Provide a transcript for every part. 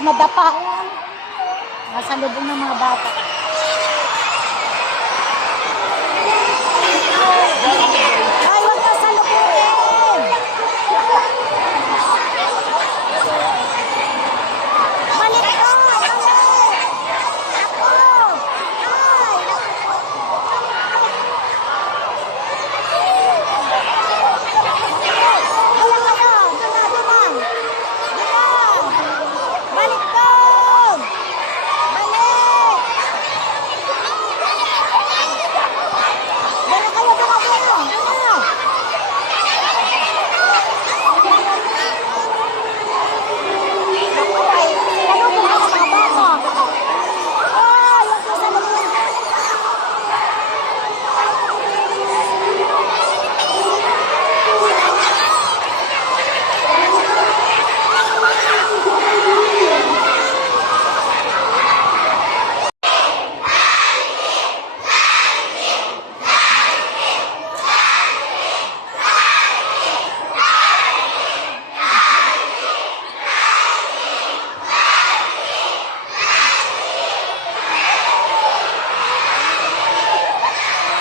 baka madapa. Nasa lubong ng mga bata. Ay, huwag ka sa lubungin! Balik ka! Balik! Ako! Ay! Ayan ka na! Doon na! Balik ka! Balik! Balik kayo! Doon na! Ay, nalubog ka sa mga bata. Ay, huwag ka sa lubong.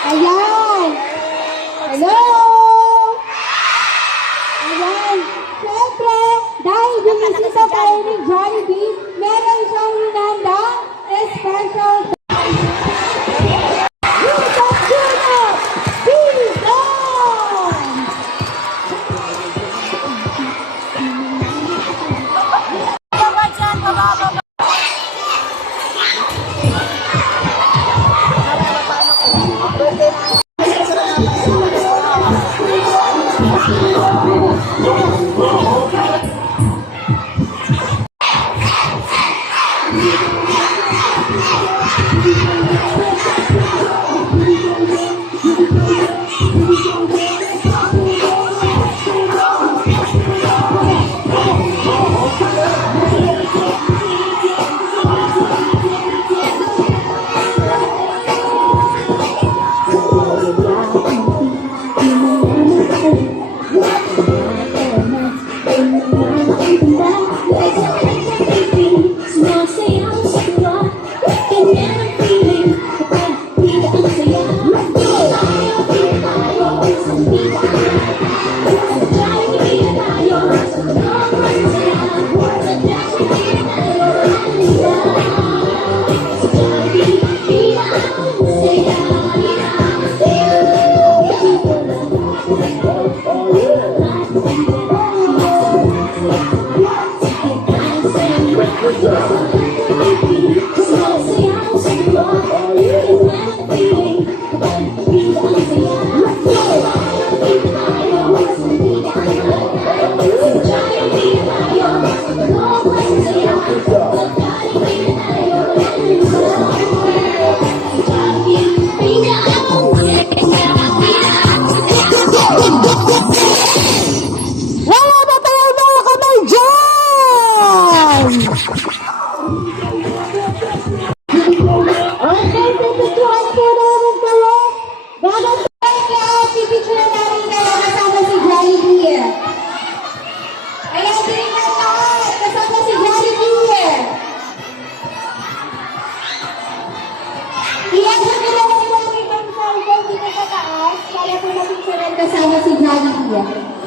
Ayan! Hello! Ayan! Siyempre, dahil binisita tayo ni Jollibee, meron siyang hinandang special Yusuf Junior! Bison! Baba dyan! Baba! Wala na tayo mga kamay dyan! Okay, pipicturan po namin kayo. Bago tayo, pipicturan namin kayo kasama si Jollibee. Kaya tingnan lahat, kasama si Jollibee. Iyan nyo lang ang lagi ng cellphone dito sa taas, kaya po napicturan kasama si Jollibee.